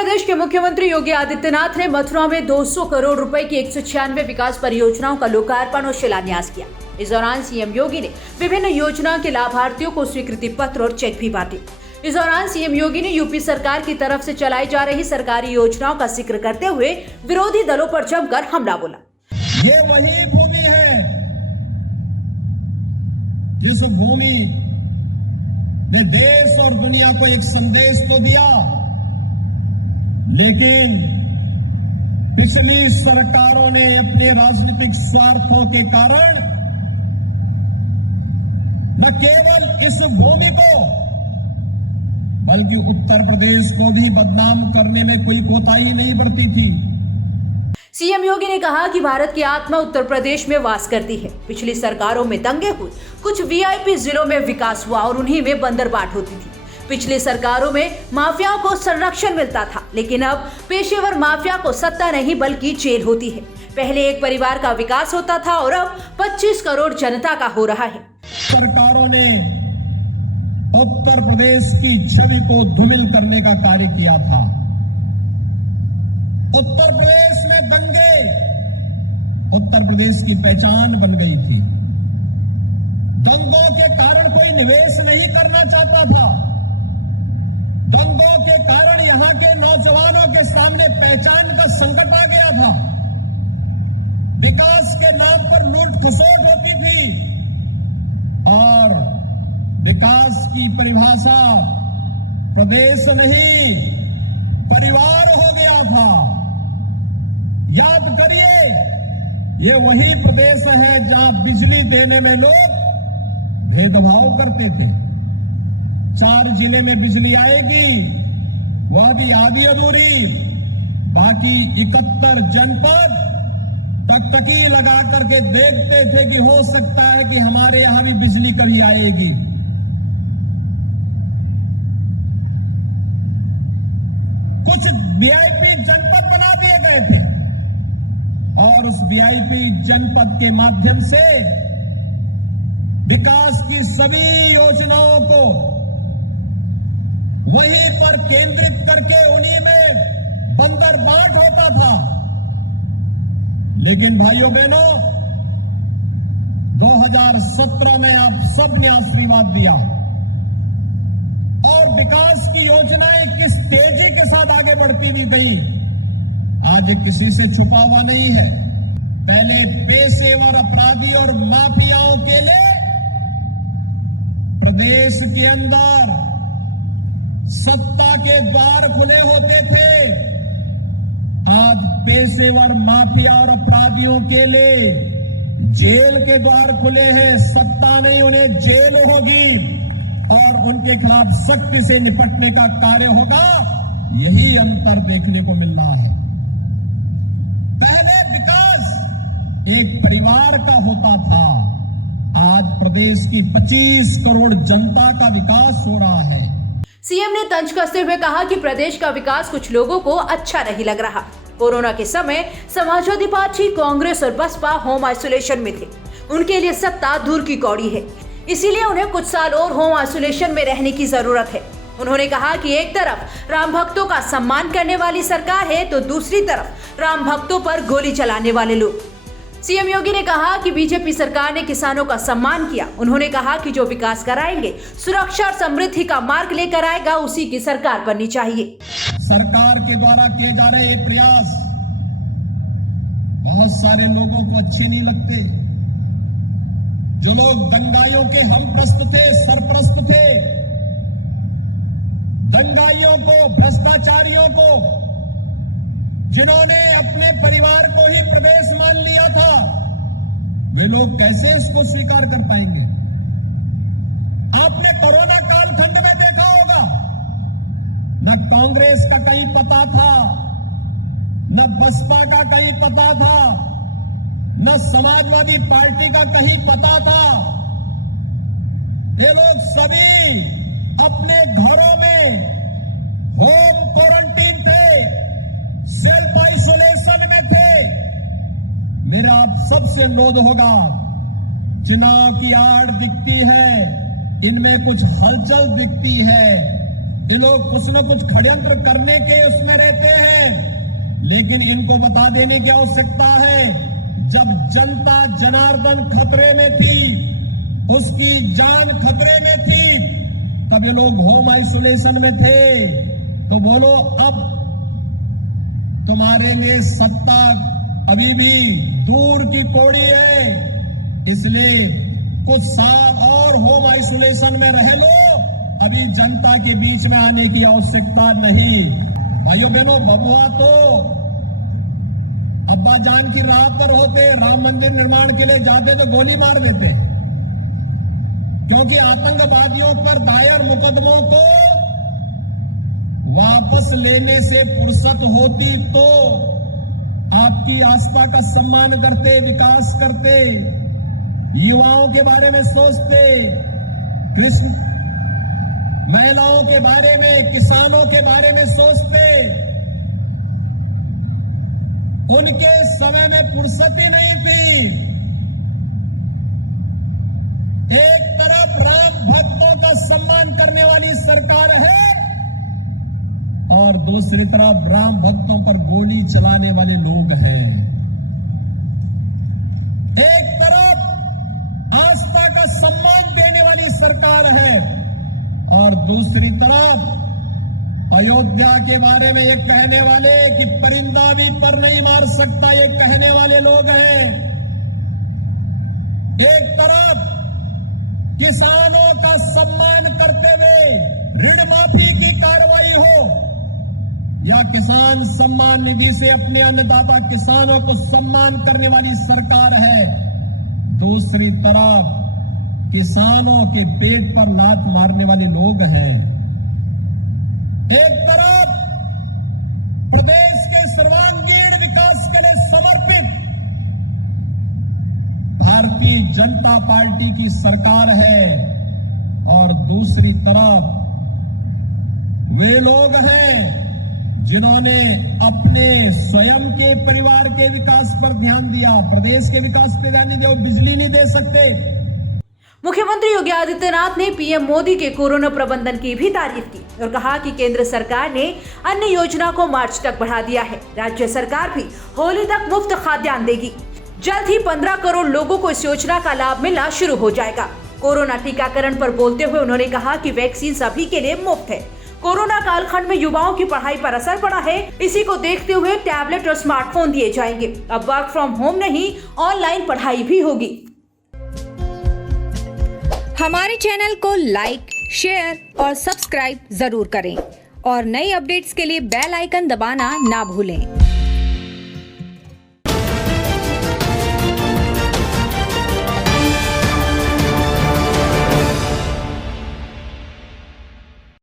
प्रदेश के मुख्यमंत्री योगी आदित्यनाथ ने मथुरा में 200 करोड़ रुपए की 196 विकास परियोजनाओं का लोकार्पण और शिलान्यास किया। इस दौरान सीएम योगी ने विभिन्न योजनाओं के लाभार्थियों को स्वीकृति पत्र और चेक भी बांटे। इस दौरान सीएम योगी ने यूपी सरकार की तरफ से चलाई जा रही सरकारी योजनाओं का जिक्र करते हुए विरोधी दलों पर जमकर हमला बोला। ये वही भूमि है जिस भूमि ने देश और दुनिया को एक संदेश तो दिया, लेकिन पिछली सरकारों ने अपने राजनीतिक स्वार्थों के कारण न केवल इस भूमि को बल्कि उत्तर प्रदेश को भी बदनाम करने में कोई कोताही नहीं बरती थी। सीएम योगी ने कहा कि भारत की आत्मा उत्तर प्रदेश में वास करती है। पिछली सरकारों में दंगे हुए, कुछ वीआईपी जिलों में विकास हुआ और उन्हीं में बंदरबाट होती थी। पिछली सरकारों में माफियाओं को संरक्षण मिलता था, लेकिन अब पेशेवर माफिया को सत्ता नहीं बल्कि जेल होती है। पहले एक परिवार का विकास होता था और अब 25 करोड़ जनता का हो रहा है। सरकारों ने उत्तर प्रदेश की छवि को धूमिल करने का कार्य किया था। उत्तर प्रदेश में दंगे उत्तर प्रदेश की पहचान बन गई थी। दंगों के कारण कोई निवेश नहीं करना चाहता था। दंगों के कारण यहां के नौजवानों के सामने पहचान का संकट आ गया था। विकास के नाम पर लूट खसोट होती थी और विकास की परिभाषा प्रदेश नहीं परिवार हो गया था। याद करिए, ये वही प्रदेश है जहां बिजली देने में लोग भेदभाव करते थे। 4 जिले में बिजली आएगी, वह भी आधी अधूरी, बाकी 71 जनपद टकटकी लगा करके देखते थे कि हो सकता है कि हमारे यहां भी बिजली कभी आएगी। कुछ वीआईपी जनपद बना दिए गए थे और उस वीआईपी जनपद के माध्यम से विकास की सभी योजनाओं को वहीं पर केंद्रित करके उन्हीं में बंदरबाट होता था। लेकिन भाइयों बहनों, 2017 में आप सबने आशीर्वाद दिया और विकास की योजनाएं किस तेजी के साथ आगे बढ़ती हुई गई, आज किसी से छुपा हुआ नहीं है। पहले पेशेवर अपराधी और माफियाओं के लिए प्रदेश के अंदर सत्ता के द्वार खुले होते थे। आज पेशेवर माफिया और अपराधियों के लिए जेल के द्वार खुले हैं। सत्ता नहीं, उन्हें जेल होगी और उनके खिलाफ सख्ती से निपटने का कार्य होगा। यही अंतर देखने को मिल रहा है। पहले विकास एक परिवार का होता था, आज प्रदेश की 25 करोड़ जनता का विकास हो रहा है। सीएम ने तंज कसते हुए कहा कि प्रदेश का विकास कुछ लोगों को अच्छा नहीं लग रहा। कोरोना के समय समाजवादी पार्टी, कांग्रेस और बसपा होम आइसोलेशन में थे। उनके लिए सत्ता दूर की कौड़ी है, इसीलिए उन्हें कुछ साल और होम आइसोलेशन में रहने की जरूरत है। उन्होंने कहा कि एक तरफ राम भक्तों का सम्मान करने वाली सरकार है तो दूसरी तरफ राम भक्तों पर गोली चलाने वाले लोग। सीएम योगी ने कहा कि बीजेपी सरकार ने किसानों का सम्मान किया। उन्होंने कहा कि जो विकास कराएंगे, सुरक्षा और समृद्धि का मार्ग लेकर आएगा, उसी की सरकार बननी चाहिए। सरकार के द्वारा किए जा रहे ये प्रयास बहुत सारे लोगों को अच्छे नहीं लगते। जो लोग दंगाइयों के हमप्रस्त थे, सरप्रस्त थे, दंगाइयों को, भ्रष्टाचारियों को, जिन्होंने अपने परिवार को ही प्रदेश मान लिया था, वे लोग कैसे इसको स्वीकार कर पाएंगे? आपने कोरोना कालखंड में देखा होगा, न कांग्रेस का कहीं पता था, न बसपा का कहीं पता था, न समाजवादी पार्टी का कहीं पता था। ये लोग सभी अपने घरों में होम क्वारंटीन थे, सेल्फ आइसोलेशन में थे। मेरा आप सबसे अनुरोध होगा, चुनाव की आड़ दिखती है, इनमें कुछ हलचल दिखती है, ये लोग कुछ न कुछ षड्यंत्र करने के उसमें रहते हैं, लेकिन इनको बता देने की आवश्यकता है, जब जनता जनार्दन खतरे में थी, उसकी जान खतरे में थी, तब ये लोग होम आइसोलेशन में थे। तो बोलो, अब तुम्हारे लिए सत्ता अभी भी दूर की पौड़ी है, इसलिए कुछ साल और होम आइसोलेशन में रह लो, अभी जनता के बीच में आने की आवश्यकता नहीं। भाइयों बहनों, बबुआ तो अब्बा जान की राह पर होते, राम मंदिर निर्माण के लिए जाते तो गोली मार देते, क्योंकि आतंकवादियों पर दायर मुकदमों को वापस लेने से फुर्सत होती तो आपकी आस्था का सम्मान करते, विकास करते, युवाओं के बारे में सोचते, कृष्ण महिलाओं के बारे में, किसानों के बारे में सोचते। उनके समय में फुर्सत ही नहीं थी। एक तरफ राम भक्तों का सम्मान करने वाली सरकार है और दूसरी तरफ राम भक्तों पर गोली चलाने वाले लोग हैं। एक तरफ आस्था का सम्मान देने वाली सरकार है और दूसरी तरफ अयोध्या के बारे में ये कहने वाले कि परिंदा भी पर नहीं मार सकता, ये कहने वाले लोग हैं। एक तरफ किसानों का सम्मान करते हुए ऋण माफी की कार्रवाई हो या किसान सम्मान निधि से अपने अन्नदाता किसानों को सम्मान करने वाली सरकार है, दूसरी तरफ किसानों के पेट पर लात मारने वाले लोग हैं। एक तरफ प्रदेश के सर्वांगीण विकास के लिए समर्पित भारतीय जनता पार्टी की सरकार है और दूसरी तरफ वे लोग हैं जिन्होंने अपने स्वयं के परिवार के विकास पर ध्यान दिया, प्रदेश के विकास पर ध्यान नहीं दिया, बिजली नहीं दे सकते। मुख्यमंत्री योगी आदित्यनाथ ने पीएम मोदी के कोरोना प्रबंधन की भी तारीफ की और कहा कि केंद्र सरकार ने अन्य योजना को मार्च तक बढ़ा दिया है। राज्य सरकार भी होली तक मुफ्त खाद्यान्न देगी। जल्द ही 15 करोड़ लोगों को इस योजना का लाभ मिलना शुरू हो जाएगा। कोरोना टीकाकरण पर बोलते हुए उन्होंने कहा कि वैक्सीन सभी के लिए मुफ्त है। कोरोना कालखंड में युवाओं की पढ़ाई पर असर पड़ा है, इसी को देखते हुए टैबलेट और स्मार्टफोन दिए जाएंगे। अब वर्क फ्रॉम होम नहीं, ऑनलाइन पढ़ाई भी होगी। हमारे चैनल को लाइक, शेयर और सब्सक्राइब जरूर करें और नई अपडेट्स के लिए बेल आइकन दबाना ना भूलें।